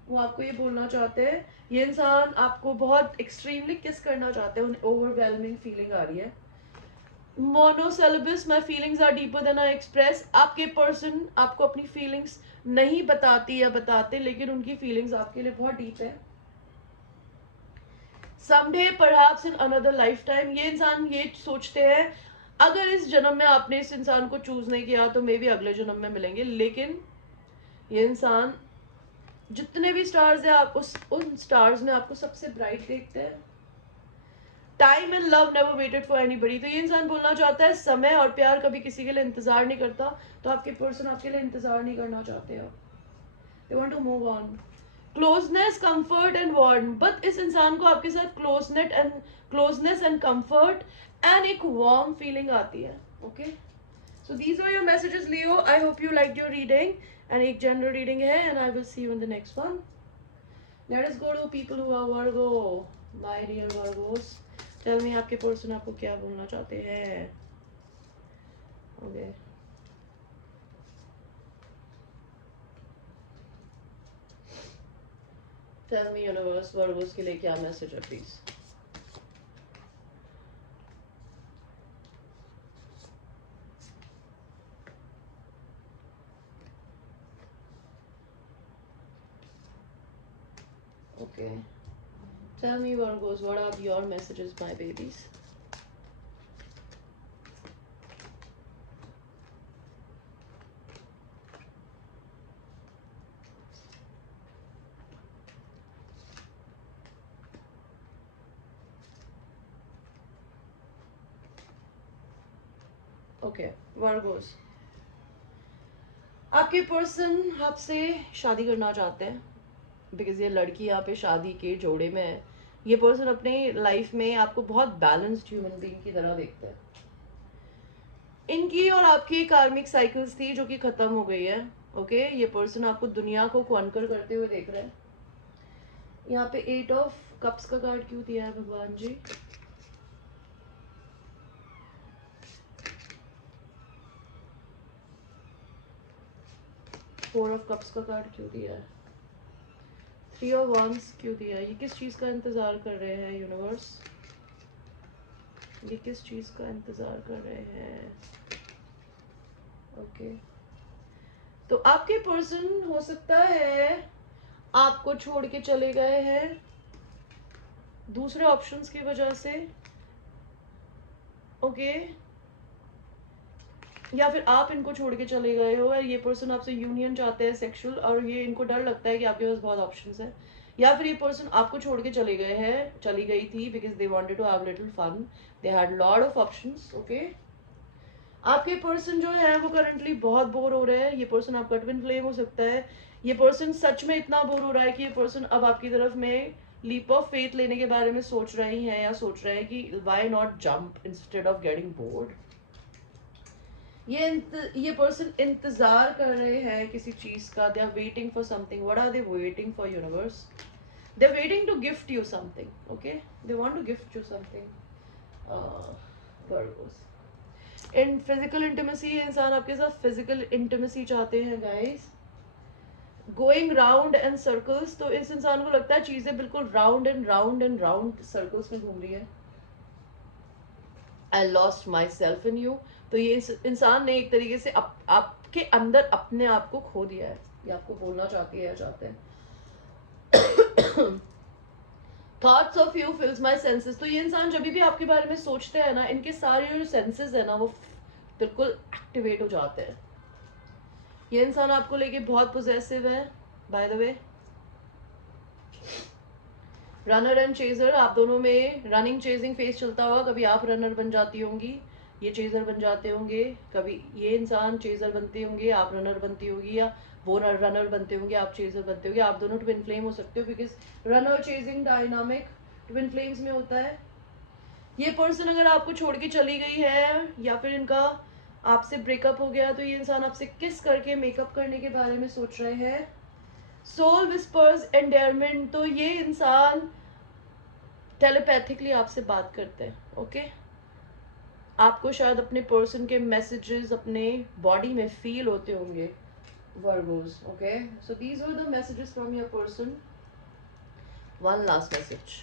वो आपको ये बोलना चाहते हैं, ये इंसान आपको बहुत एक्सट्रीमली किस करना चाहते हैं, उन्हें ओवरवेलमिंग फीलिंग आ रही है। Monosyllables, my feelings are deeper than I express. आपके पर्सन आपको अपनी फीलिंग्स नहीं बताती या बताते, लेकिन उनकी फीलिंग्स आपके लिए बहुत डीप है। someday perhaps in another lifetime, ये इंसान ये सोचते हैं अगर इस जन्म में आपने इस इंसान को चूज नहीं किया तो मे भी अगले जन्म में मिलेंगे। लेकिन ये इंसान जितने भी स्टार्स हैं, आप उन स्टार्स में आपको सबसे ब्राइट देखते हैं। Time and love never waited for anybody. तो ये इंसान बोलना चाहता है समय और प्यार कभी किसी के लिए इंतजार नहीं करता, तो आपके पर्सन आपके लिए इंतजार नहीं करना चाहते हो, they want to move on. Closeness, comfort and warm, but इस इंसान को आपके साथ क्लोजनेस एंड कंफर्ट एंड एक वार्म फीलिंग आती है। Okay, so these are your messages Leo. I hope you like your reading, and एक जनरल रीडिंग है, and I will see you in the next one. Let us go to people who are Virgo, my dear Virgos. Tell me आपके person आपको क्या बोलना चाहते हैं। Okay, tell me universe, Virgos के लिए क्या मैसेज है please. Okay, tell me Virgos, what are your messages, my babies? Okay, Virgos, आपके पर्सन आपसे शादी करना चाहते हैं, बिकॉज ये लड़की यहाँ पे शादी के जोड़े में है। ये पर्सन अपने लाइफ में आपको बहुत बैलेंस्ड ह्यूमन बीइंग की तरह देखते हैं। इनकी और आपकी कार्मिक साइकिल्स थी जो कि खत्म हो गई है। ओके, ये पर्सन आपको दुनिया को कॉन्कर करते हुए देख रहे हैं। यहाँ पे 8 ऑफ कप्स का कार्ड क्यों दिया है भगवान जी? फोर ऑफ कप्स का कार्ड क्यों दिया है? 3 ऑफ वंस क्यों दिया है? ये किस चीज का इंतजार कर रहे हैं यूनिवर्स? ये किस चीज का इंतजार कर रहे हैं? ओके, तो आपके पर्सन हो सकता है आपको छोड़ के चले गए हैं दूसरे ऑप्शंस की वजह से। ओके, या फिर आप इनको छोड़ के चले गए हो, और ये पर्सन आपसे यूनियन चाहते हैं सेक्सुअल, और ये इनको डर लगता है कि आपके पास बहुत ऑप्शंस हैं। या फिर ये पर्सन आपको छोड़ के चले गए हैं, चली गई थी, because they wanted to have little fun, they had lot of options. Okay, आपके पर्सन जो है वो करंटली बहुत बोर हो रहे हैं। ये पर्सन आपका ट्विन फ्लेम हो सकता है। ये पर्सन सच में इतना बोर हो रहा है कि ये पर्सन अब आपकी तरफ में लीप ऑफ फेथ लेने के बारे में सोच रही हैं, या सोच रहे हैं कि why not jump instead of getting bored. ये पर्सन इंतजार कर रहे हैं किसी चीज का। They are waiting for something. What are they waiting for universe? They are waiting to gift you something. Okay, they want to gift you something. In physical intimacy, इंसान आपके साथ फिजिकल इंटीमेसी चाहते हैं guys. Going round and circles, तो इस इंसान को लगता है चीजें बिल्कुल round and round and round circles में घूम रही है। I lost my self in you, तो ये इंसान ने एक तरीके से आपके अंदर अपने आप को खो दिया है। ये आपको बोलना चाहती है या चाहते हैं। Thoughts of you fills my senses, तो ये इंसान जब भी आपके बारे में सोचते हैं ना, इनके सारे जो सेंसेस है ना वो बिल्कुल एक्टिवेट हो जाते हैं। ये इंसान आपको लेके बहुत पोजेसिव है bye the way. Runner and chaser, आप दोनों में रनिंग चेजिंग फेस चलता होगा। कभी आप रनर बन जाती होंगी, ये चेजर बन जाते होंगे। कभी ये इंसान चेजर बनते होंगे, आप रनर बनती होगी, या वो रनर बनते होंगे, आप चेजर बनते होंगे। आप दोनों ट्विन फ्लेम हो सकते हो, because runner chasing dynamic twin flames में होता है। ये पर्सन अगर आपको छोड़ के चली गई है, या फिर इनका आपसे ब्रेकअप हो गया, तो ये इंसान आपसे किस करके मेकअप करने के बारे में सोच रहे हैं। सोल विस्पर्स एंडेयरमेंट, तो ये इंसान टेलीपैथिकली आपसे बात करते हैं, ओके? आपको शायद अपने पर्सन के मैसेजेस अपने बॉडी में फील होते होंगे, Virgos, okay? So these are the messages from your person. One last message,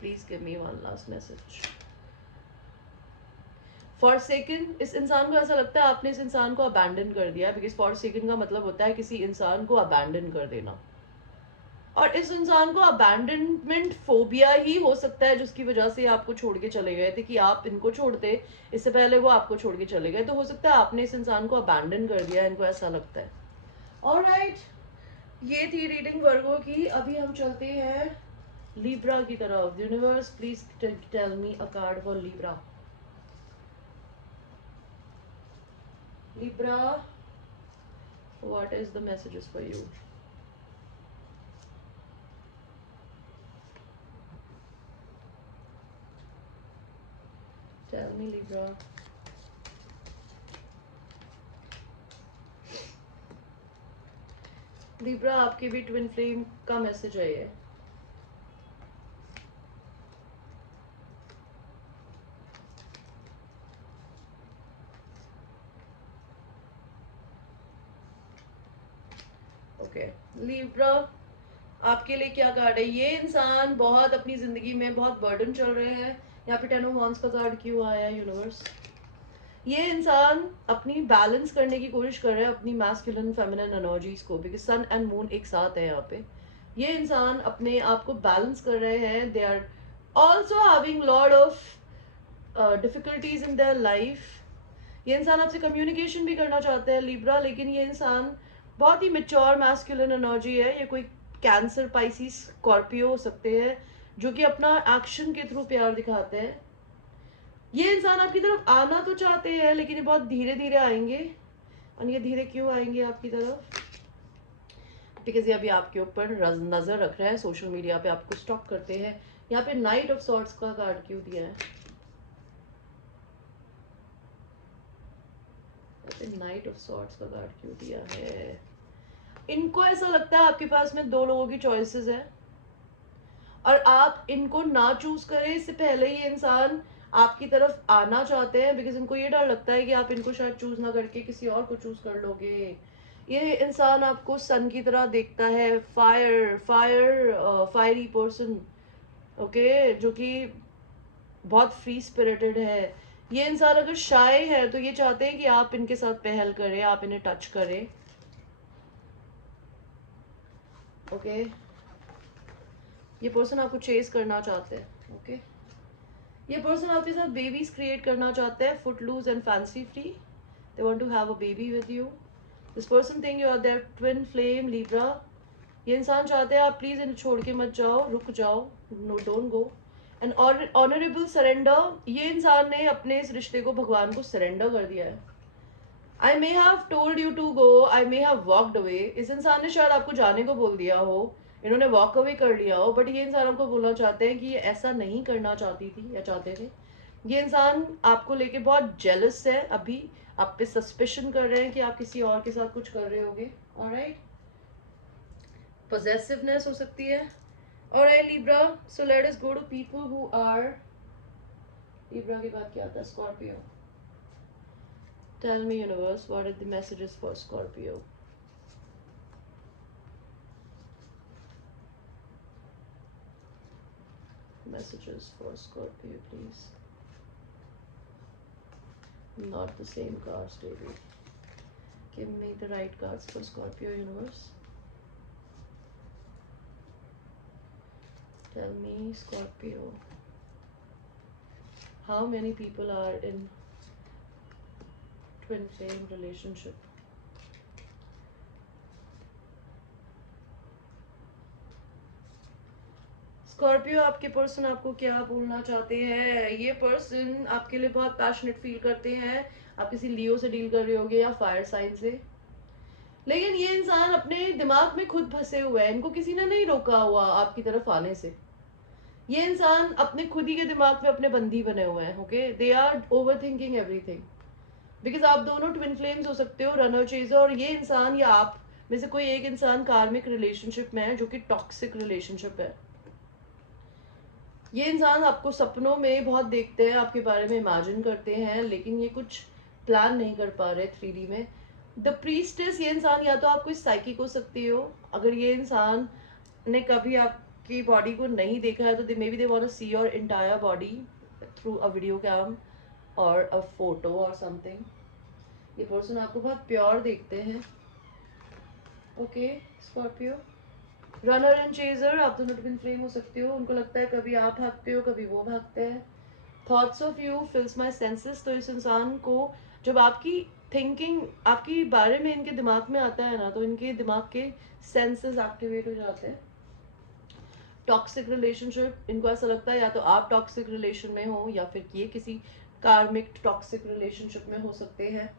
please give me one last message. Forsaken, इस इंसान को ऐसा लगता है आपने इस इंसान को अबैंडन कर दिया, बिकॉज फॉरसेकन का मतलब होता है किसी इंसान को अबैंडन कर देना. और इस इंसान को अबैंडनमेंट फोबिया ही हो सकता है जिसकी वजह से आपको छोड़ के चले गए थे, कि आप इनको छोड़ते इससे पहले वो आपको छोड़ के चले गए, तो हो सकता है आपने इस इंसान को अबैंडन कर दिया, इनको ऐसा लगता है. ऑलराइट, ये थी रीडिंग वर्गो की. अभी हम चलते हैं लिब्रा की तरफ. Universe please tell me a card for Libra. Libra, what is the messages for you? Tell me, Libra. Libra, आपके भी ट्विन फ्लेम का मैसेज है ये. ओके लिब्रा, आपके लिए क्या कार्ड है? ये इंसान बहुत अपनी जिंदगी में बहुत बर्डन चल रहे हैं. यहाँ पे 10 ऑफ वांड्स का कार्ड क्यों आया है यूनिवर्स? ये इंसान अपनी बैलेंस करने की कोशिश कर रहे हैं अपनी मैस्कुलिन फेमिनिन एनर्जीज को, बिकॉज सन एंड मून एक साथ है यहाँ पे. ये इंसान अपने आप को बैलेंस कर रहे हैं. They are also having lot of difficulties in their life. ये इंसान आपसे कम्युनिकेशन भी करना चाहते हैं लिब्रा, लेकिन ये इंसान बहुत ही मेच्योर मैस्कुलिन एनर्जी है. ये कोई कैंसर, पाइसिस, स्कॉर्पियो हो सकते हैं जो कि अपना एक्शन के थ्रू प्यार दिखाते हैं. ये इंसान आपकी तरफ आना तो चाहते हैं लेकिन ये बहुत धीरे धीरे आएंगे. और ये धीरे क्यों आएंगे आपकी तरफ? बिकॉज ये अभी आपके ऊपर नजर रख रहे हैं, सोशल मीडिया पे आपको स्टॉक करते हैं. यहाँ पे नाइट ऑफ सॉर्ट्स का कार्ड क्यों दिया है? नाइट ऑफ सॉर्ट्स का कार्ड क्यों दिया है? इनको ऐसा लगता है आपके पास में दो लोगों की चॉइसेस है और आप इनको ना चूज करें इससे पहले ये इंसान आपकी तरफ आना चाहते हैं, बिकॉज इनको ये डर लगता है कि आप इनको शायद चूज ना करके किसी और को चूज कर लोगे. ये इंसान आपको सन की तरह देखता है, फायरी पर्सन, ओके, जो कि बहुत फ्री स्पिरिटेड है. ये इंसान अगर शाय है तो ये चाहते हैं कि आप इनके साथ पहल करें, आप इन्हें टच करें, ओके. ये पर्सन आपको चेस करना चाहते हैं, ओके. ये पर्सन आपके साथ बेबीज क्रिएट करना चाहते हैं, foot loose and fancy free. They want to have a baby with you. This person think you are their twin flame Libra. ये इंसान चाहते हैं आप प्लीज इन्हें छोड़ के मत जाओ, रुक जाओ, no don't go. And honourable surrender, ये इंसान ने अपने इस रिश्ते को भगवान को सरेंडर कर दिया है. I may have told you to go, I may have walked away. इस इंसान ने शायद आपको जाने को बोल दिया हो, इन्होंने वॉक अवे कर लिया हो, बट ये इंसान आपको बोलना चाहते हैं कि ये ऐसा नहीं करना चाहती थी या चाहते थे. ये इंसान आपको लेके बहुत जेलस है, अभी आप पे सस्पिशन कर रहे हैं कि आप किसी और के साथ कुछ कर रहे होगे. ऑलराइट, पोजेसिवनेस हो सकती है. Alright Libra, so let us go to people who are. Libra के बाद क्या आता है? Scorpio. Tell me universe, what are the messages for Scorpio? Messages for Scorpio, please. Not the same cards, baby. Give me the right cards for Scorpio universe. Tell me Scorpio. How many people are in twin flame relationship? Scorpio, आपके person आपको क्या बोलना चाहते हैं? ये person आपके लिए बहुत पैशनेट फील करते हैं. आप किसी लियो से डील कर रहे होगे या फायर साइन से, लेकिन ये इंसान अपने दिमाग में खुद फंसे हुए हैं. इनको किसी ने नहीं रोका हुआ आपकी तरफ आने से. ये इंसान अपने खुद ही के दिमाग में अपने बंदी बने हुए हैं, okay. They are over thinking everything, because आप दोनों ट्विन फ्लेम्स हो सकते हो, रनर चेजर. और ये इंसान या आप में से कोई एक इंसान कार्मिक रिलेशनशिप में है जो कि टॉक्सिक रिलेशनशिप है. ये इंसान आपको सपनों में बहुत देखते हैं, आपके बारे में इमेजिन करते हैं, लेकिन ये कुछ प्लान नहीं कर पा रहे 3D में। द प्रीस्टेस, ये इंसान या तो आपको साइकिक हो सकती हो, अगर ये इंसान ने कभी आपकी बॉडी को नहीं देखा है तो they may B they want to see your entire body through a video cam और अ फोटो और समथिंग। ये पर्सन आपको बहुत प्योर देखते हैं। Okay Scorpio, runner and chaser, आप दोनों ट्विन फ्लेम हो सकते हो। उनको लगता है कभी आप भागते हो कभी वो भागते हैं। Thoughts of you fills my senses, तो इस इंसान को जब आपकी थिंकिंग आपके बारे में इनके दिमाग में आता है ना, तो इनके दिमाग के सेंसेस एक्टिवेट हो जाते हैं। टॉक्सिक रिलेशनशिप, इनको ऐसा लगता है या तो आप टॉक्सिक रिलेशन में हो या फिर ये किसी कार्मिक टॉक्सिक रिलेशनशिप में हो सकते हैं।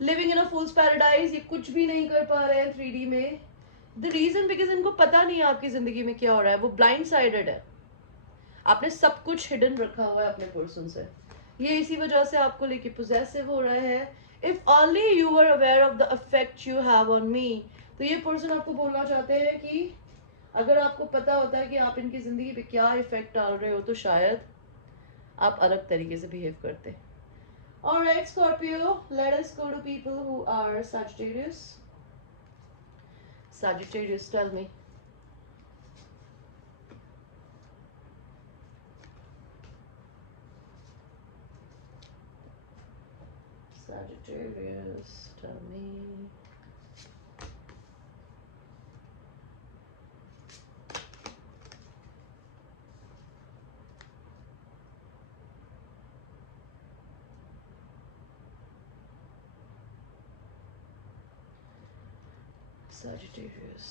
Living in a fools paradise, ये कुछ भी नहीं कर पा रहे हैं 3D में। द रीजन बिकॉज इनको पता नहीं है आपकी जिंदगी में क्या हो रहा है, वो ब्लाइंड साइडेड है। आपने सब कुछ हिडन रखा हुआ है अपने पर्सन से, ये इसी वजह से आपको लेके पोजेसिव हो रहा है। If only you were aware of the effect you have on me, तो ये पर्सन आपको बोलना चाहते हैं कि अगर आपको पता होता है कि आप इनकी जिंदगी पे क्या इफेक्ट डाल रहे हो तो शायद आप अलग तरीके से बिहेव करते। Alright, Scorpio, let us go to people who are Sagittarius. Sagittarius, tell me. Sagittarius, tell me. Sagittarius.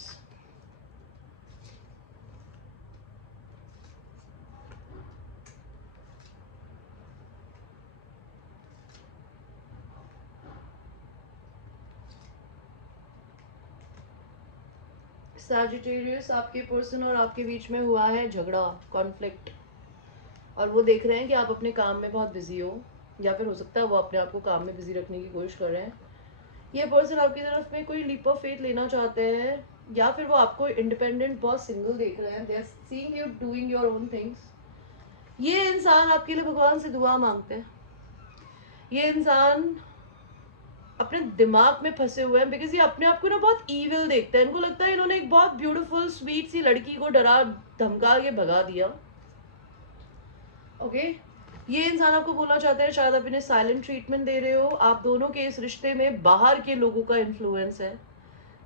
Sagittarius, आपके पर्सन और आपके बीच में हुआ है झगड़ा, कॉन्फ्लिक्ट, और वो देख रहे हैं कि आप अपने काम में बहुत बिजी हो, या फिर हो सकता है वो अपने आप को काम में बिजी रखने की कोशिश कर रहे हैं। ये पर्सन आपकी तरफ में कोई लीप ऑफ फेथ लेना चाहते हैं, या फिर वो आपको इंडिपेंडेंट बहुत सिंगल देख रहे हैं। They are seeing you doing your own things. ये इंसान आपके लिए भगवान से दुआ मांगते हैं। ये इंसान अपने दिमाग में फंसे हुए हैं बिकॉज ये अपने आप को ना बहुत ईविल देखते हैं। इनको लगता है इन्होंने एक बहुत ब्यूटीफुल स्वीट सी लड़की को डरा धमका के भगा दिया। ओके ये इंसान आपको बोलना चाहते हैं शायद आप इन्हें साइलेंट ट्रीटमेंट दे रहे हो। आप दोनों के इस रिश्ते में बाहर के लोगों का इन्फ्लुएंस है,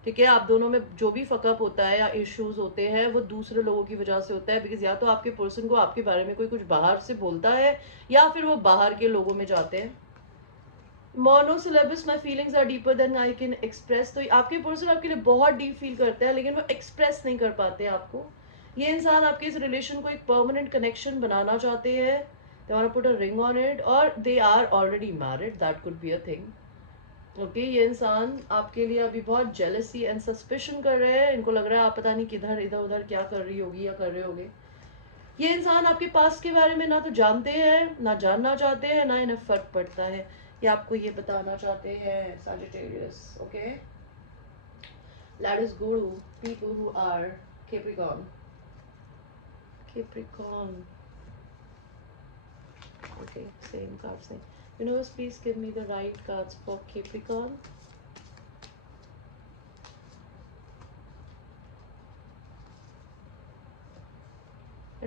ठीक है। आप दोनों में जो भी फकअप होता है या इश्यूज होते हैं वो दूसरे लोगों की वजह से होता है, बिकॉज या तो आपके पर्सन को आपके बारे में कोई कुछ बाहर से बोलता है या फिर वो बाहर के लोगों में जाते हैं। Monosyllables, my feelings are deeper than I can express, तो आपके पर्सन आपके लिए बहुत डीप फील करते हैं लेकिन वो एक्सप्रेस नहीं कर पाते आपको। ये इंसान आपके इस रिलेशन को एक परमानेंट कनेक्शन बनाना चाहते हैं। They want to put a ring on it, और they are already married, that could be a thing. Okay ये इंसान आपके लिए अभी बहुत जेलसी एंड सस्पिशन कर रहे हैं। इनको लग रहा है आप पता नहीं किधर इधर उधर क्या कर रही होगी या कर रहे होगे। ये इंसान आपके पास के बारे में ना तो जानते हैं ना जानना चाहते हैं, ना इन्हें फर्क पड़ता है। ये आपको ये बताना चाहते हैं Sagittarius, okay? Let us go to people who are Capricorn. Capricorn. Okay, same cards. Same. Universe, please give me the right cards for Capricorn.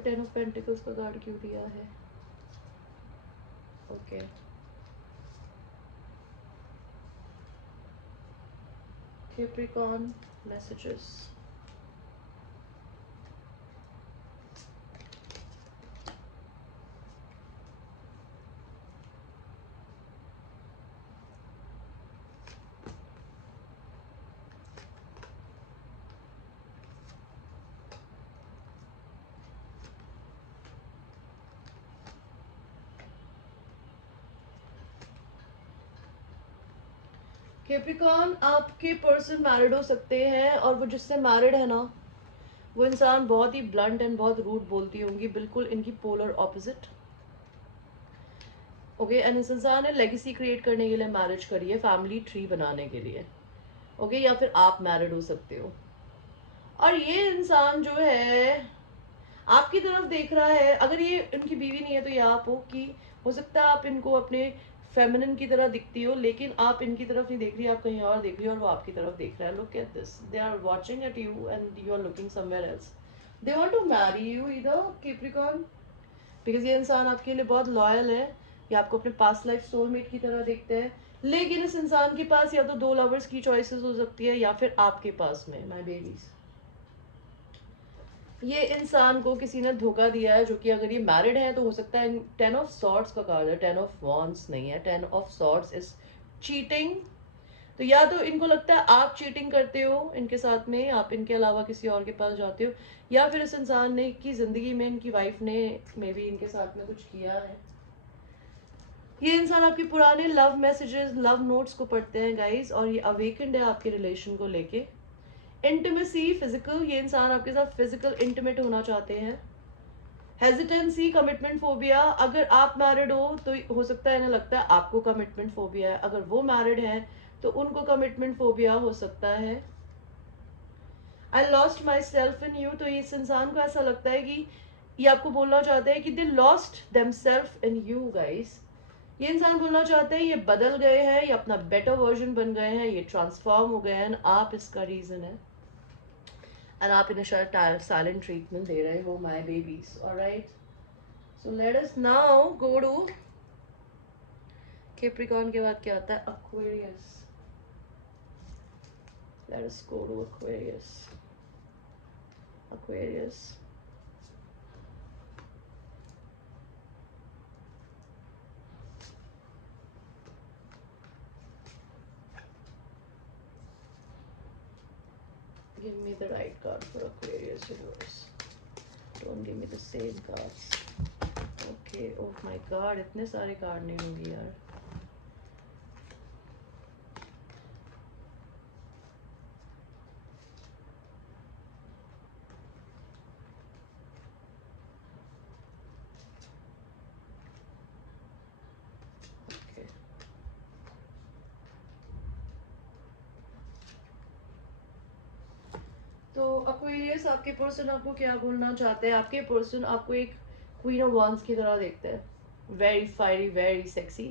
Ten of Pentacles का कार्ड क्यों दिया है? Okay. Capricorn messages. कैप्रिकॉर्न, आपके person married हो सकते हैं और वो जिससे मैरिड है ना वो इंसान बहुत ही ब्लंट एंड बहुत रूड बोलती होंगी, बिल्कुल इनकी पोलर ऑपोजिट। ओके एंड इस इंसान ने लेगेसी क्रिएट करने के लिए मैरिज करी है, फैमिली ट्री बनाने के लिए। ओके या फिर आप मैरिड हो सकते हो। और ये इंसान जो है आपकी तरफ देख रहा है। अगर ये इनकी बीवी नहीं है तो ये आप हो, कि हो सकता है आप इनको अपने फेमिनिन की तरह दिखती हो, लेकिन आप इनकी तरफ नहीं देख रही, आप कहीं और देख रही हो और वो आपकी तरफ देख रहा है। Look at this, they are watching at you and you are looking somewhere else. They want to marry you इधर कैप्रिकॉर्न, बिकॉज ये इंसान आपके लिए बहुत लॉयल है, ये आपको अपने पास्ट लाइफ सोलमेट की तरह देखते हैं। लेकिन इस इंसान के पास या तो दो लवर्स की चॉइसेस हो सकती है या फिर आपके पास में माय बेबीज। ये इंसान को किसी ने धोखा दिया है, जो कि अगर ये मैरिड है तो हो सकता है 10 ऑफ सॉर्ट्स का कार्ड है, 10 ऑफ वॉन्ड्स नहीं है, 10 ऑफ सॉर्ट्स इज चीटिंग। तो या तो इनको लगता है आप चीटिंग करते हो इनके साथ में, आप इनके अलावा किसी और के पास जाते हो, या फिर इस इंसान ने की जिंदगी में इनकी वाइफ ने मे बी इनके साथ में कुछ किया है। ये इंसान आपके पुराने लव मैसेजेस, लव नोट्स को पढ़ते हैं गाइस, और ये अवेकेंड है आपके रिलेशन को लेके। इंटीमेसी, फिजिकल, ये इंसान आपके साथ फिजिकल इंटीमेट होना चाहते हैं। हेजिटेंसी, कमिटमेंट फोबिया, अगर आप मैरिड हो तो हो सकता है इन्हें लगता है आपको कमिटमेंट फोबिया है, अगर वो मैरिड है तो उनको कमिटमेंट फोबिया हो सकता है। I lost my self in you, तो इस इंसान को ऐसा लगता है कि ये आपको बोलना चाहते हैं कि they lost them self in you guys. ये इंसान बोलना चाहते हैं ये बदल गए हैं, ये अपना बेटर वर्जन बन गए हैं, ये ट्रांसफॉर्म हो गए हैं, आप इसका रीजन है। एंड आप इन्हें शायद साइलेंट ट्रीटमेंट दे रहे हो my babies. Alright, so let us now go to Capricorn के बाद क्या आता है, Aquarius. Let us go to Aquarius. Aquarius, give me the right card for Aquarius universe. Don't give me the same cards. Okay, oh my god, इतने सारे card नहीं होंगे यार। Okay. तो Aquarius, आपके पर्सन आपको क्या बोलना चाहते हैं? आपके पर्सन आपको एक क्वीन ऑफ वांड्स की तरह देखते हैं, वेरी फायरी, वेरी सेक्सी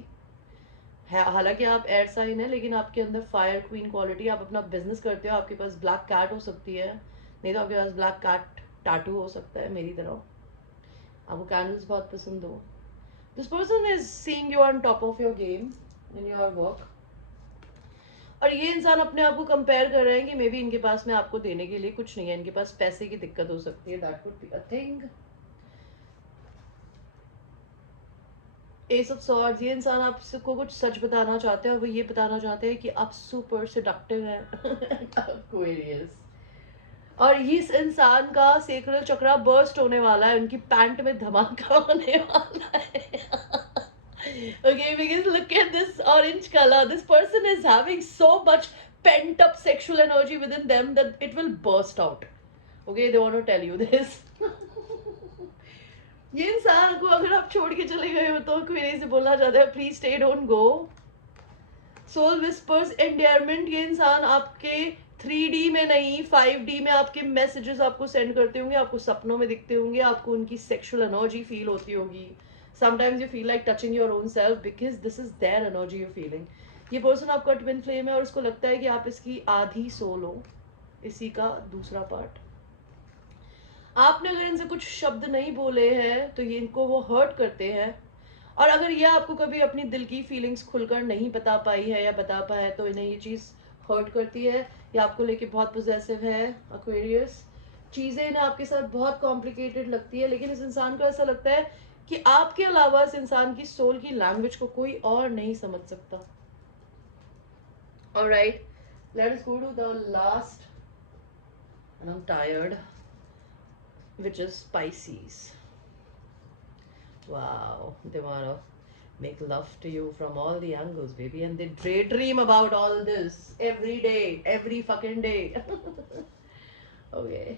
है। हालांकि आप एयर साइन है, लेकिन आपके अंदर फायर क्वीन क्वालिटी। आप अपना बिजनेस करते हो, आपके पास ब्लैक कैट हो सकती है, नहीं तो आपके पास ब्लैक कैट टैटू हो सकता है मेरी तरह। आपको कैंडल्स बहुत पसंद हो। This person is seeing you on top of your game in your work, और ये इंसान अपने आप को कंपेयर कर रहे हैं कि मे बी इनके पास में आपको देने के लिए कुछ नहीं है, इनके पास पैसे की दिक्कत हो सकती है, that would be a thing. S of swords, ये इंसान आपको कुछ सच बताना चाहते हैं, और वो ये बताना चाहते हैं कि आप सुपर सेडक्टिव हैं। एक्वेरियस, और इस इंसान का सेक्रल चक्रा बर्स्ट होने वाला है, उनकी पैंट में धमाका होने वाला है। Okay, because look at this orange color. This person is having so much pent up sexual energy within them that it will burst out. Okay, they want to tell you this. ये इंसान को अगर आप छोड़ के चले गए हो तो क्वेरी से बोलना चाहता है please stay, don't go. Soul whispers, endearment, ये इंसान आपके 3D में नहीं 5D में आपके मैसेजेस आपको सेंड करते होंगे, आपको सपनों में दिखते होंगे, आपको उनकी सेक्सुअल एनर्जी फील होती होगी। Sometimes you feel like touching your own self because this is their energy you feeling. ये पर्सन आपका ट्विन फ्लेम है और उसको लगता है कि आप इसकी आधी सोल हो, इसी का दूसरा पार्ट। आपने अगर इनसे कुछ शब्द नहीं बोले हैं तो ये इनको वो हर्ट करते हैं, और अगर ये आपको कभी अपनी दिल की फीलिंग्स खुलकर नहीं बता पाई है या बता पाया है तो इन्हें ये चीज़ हर्ट करती है। या आपको लेके बहुत पोजेसिव है एक्वेरियस, चीज़ें इन्हें आपके साथ बहुत कॉम्प्लिकेटेड लगती है, लेकिन इस इंसान को ऐसा लगता है कि आपके अलावा इस इंसान की सोल की लैंग्वेज को कोई और नहीं समझ सकता। Alright, let us go to the last, and I am tired, which is Pisces. Wow, they wanna make love to you from all the angles, baby, and they daydream about all this every day, every fucking day. Okay.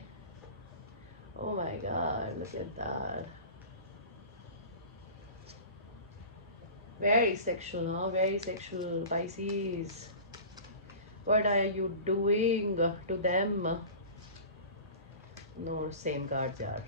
Oh my god, look at that. Very sexual, huh? Very sexual, Pisces. What are you doing to them? No, same cards, yaar.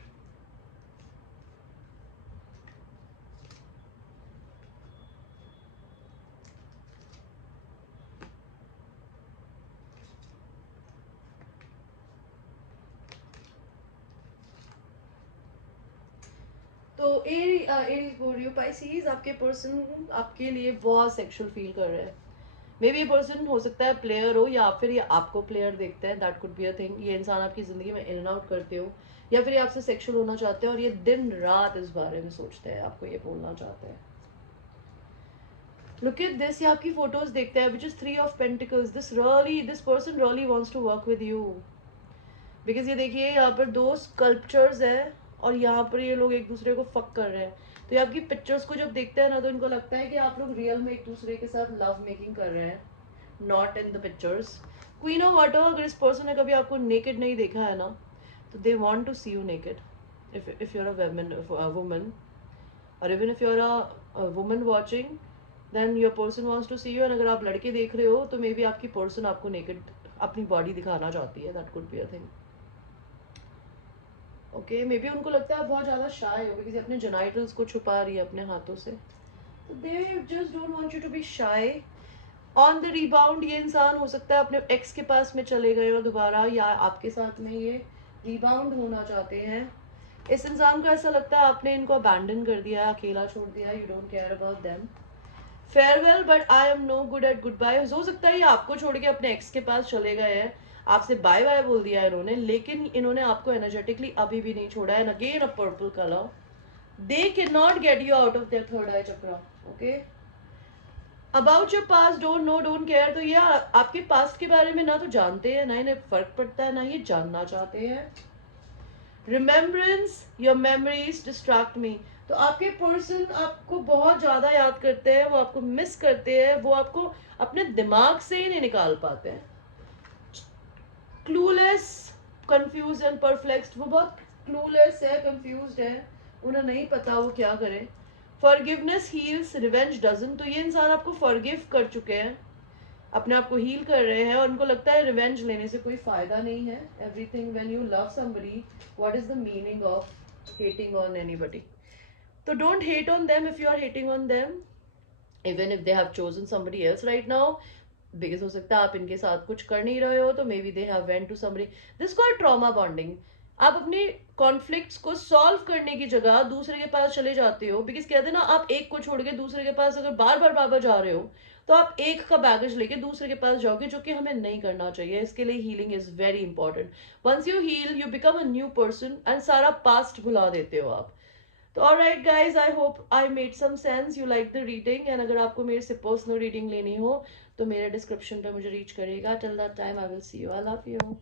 तो Aries बोल रही हूँ, Pisces आपके person आपके लिए बहुत sexual feel कर रहे हैं। मे बी ये पर्सन हो सकता है प्लेयर हो, या फिर ये आपको प्लेयर देखते हैं, that could be a thing. ये इंसान आपकी ज़िंदगी में इन एंड आउट करते हो, या फिर ये आपसे सेक्सुअल होना चाहते हैं और ये दिन रात इस बारे में सोचते हैं, आपको ये बोलना चाहते हैं। लुक एट दिस, ये आपकी फोटोज देखते हैं, which is 3 of pentacles. This person really wants to work with you, because ये देखिए यहाँ पर 2 स्कल्पचर्स है और यहाँ पर ये लोग एक दूसरे को फक कर रहे हैं। तो ये आपकी पिक्चर्स को जब देखते हैं ना, तो इनको लगता है कि आप लोग रियल में एक दूसरे के साथ लव मेकिंग कर रहे हैं, not in the pictures. Queen of water, अगर इस पर्सन ने कभी आपको नेकेड नहीं देखा है ना, तो they want to see you naked. If you are a woman, और even if you are a woman watching, then your person wants to see you. And अगर आप लड़के देख रहे हो तो मे बी आपकी पर्सन आपको नेकेड अपनी बॉडी दिखाना चाहती है, that could be a thing. Okay, may be उनको लगता है आप बहुत ज़्यादा शाय हो, बिकॉज अपने जेनाइटल्स को छुपा रही है अपने हाथों से। तो they just don't want you to be shy. On the rebound, ये इंसान हो सकता है अपने एक्स के पास में चले गए हो दोबारा, या आपके साथ में ये रिबाउंड होना चाहते हैं। इस इंसान को ऐसा लगता है आपने इनको अबैंडन कर दिया, अकेला छोड़ दिया, you don't care about them. Farewell, but I am no good at goodbye. हो सकता है ये आपको छोड़ के अपने एक्स के पास चले गए हैं, आपसे बाय बाय बोल दिया है इन्होंने, लेकिन इन्होंने आपको एनर्जेटिकली अभी भी नहीं छोड़ा है। And again a purple colour, they can not get you out of their third eye chakra. Okay, about your past, don't know don't care. तो ये आपके पास्ट के बारे में ना तो जानते हैं, ना इन्हें फर्क पड़ता है, ना ये जानना चाहते हैं। रिमेम्बरेंस, योर मेमोरीज डिस्ट्रैक्ट मी। तो आपके पर्सन आपको बहुत ज़्यादा याद करते हैं, वो आपको मिस करते हैं, वो आपको अपने दिमाग से ही नहीं निकाल पाते हैं। क्लूलेस, कंफ्यूज एंड परफ्लेक्स्ड, वो बहुत क्लूलेस है, कंफ्यूज है, उन्हें नहीं पता वो क्या करें। Forgiveness heels, revenge doesn't. तो ये इंसान आपको फॉरगिव कर चुके हैं, अपने आप को हील कर रहे हैं, और उनको लगता है रिवेंज लेने से कोई फायदा नहीं है। Everything when you love somebody, what is the meaning of hating on anybody? तो don't hate on them if you are hating on them, even if they have chosen somebody else right now, because हो सकता है आप इनके साथ कुछ कर नहीं रहे हो, तो may be they have went to somebody. This called trauma bonding. आप अपने कॉन्फ्लिक्ट्स को सॉल्व करने की जगह दूसरे के पास चले जाते हो, बिकॉज कहते हैं ना, आप एक को छोड़ के दूसरे के पास अगर बार बार जा रहे हो, तो आप एक का बैगेज लेके दूसरे के पास जाओगे, जो कि हमें नहीं करना चाहिए। इसके लिए healing is very important. Once you heal, you become a new person, and सारा पास्ट भुला देते हो आप। तो alright guys, I hope I made some sense, you like the reading. And अगर आपको मेरे से पर्सनल रीडिंग लेनी हो तो मेरे डिस्क्रिप्शन पे मुझे रीच करेगा। Till that time I will see you, I love you.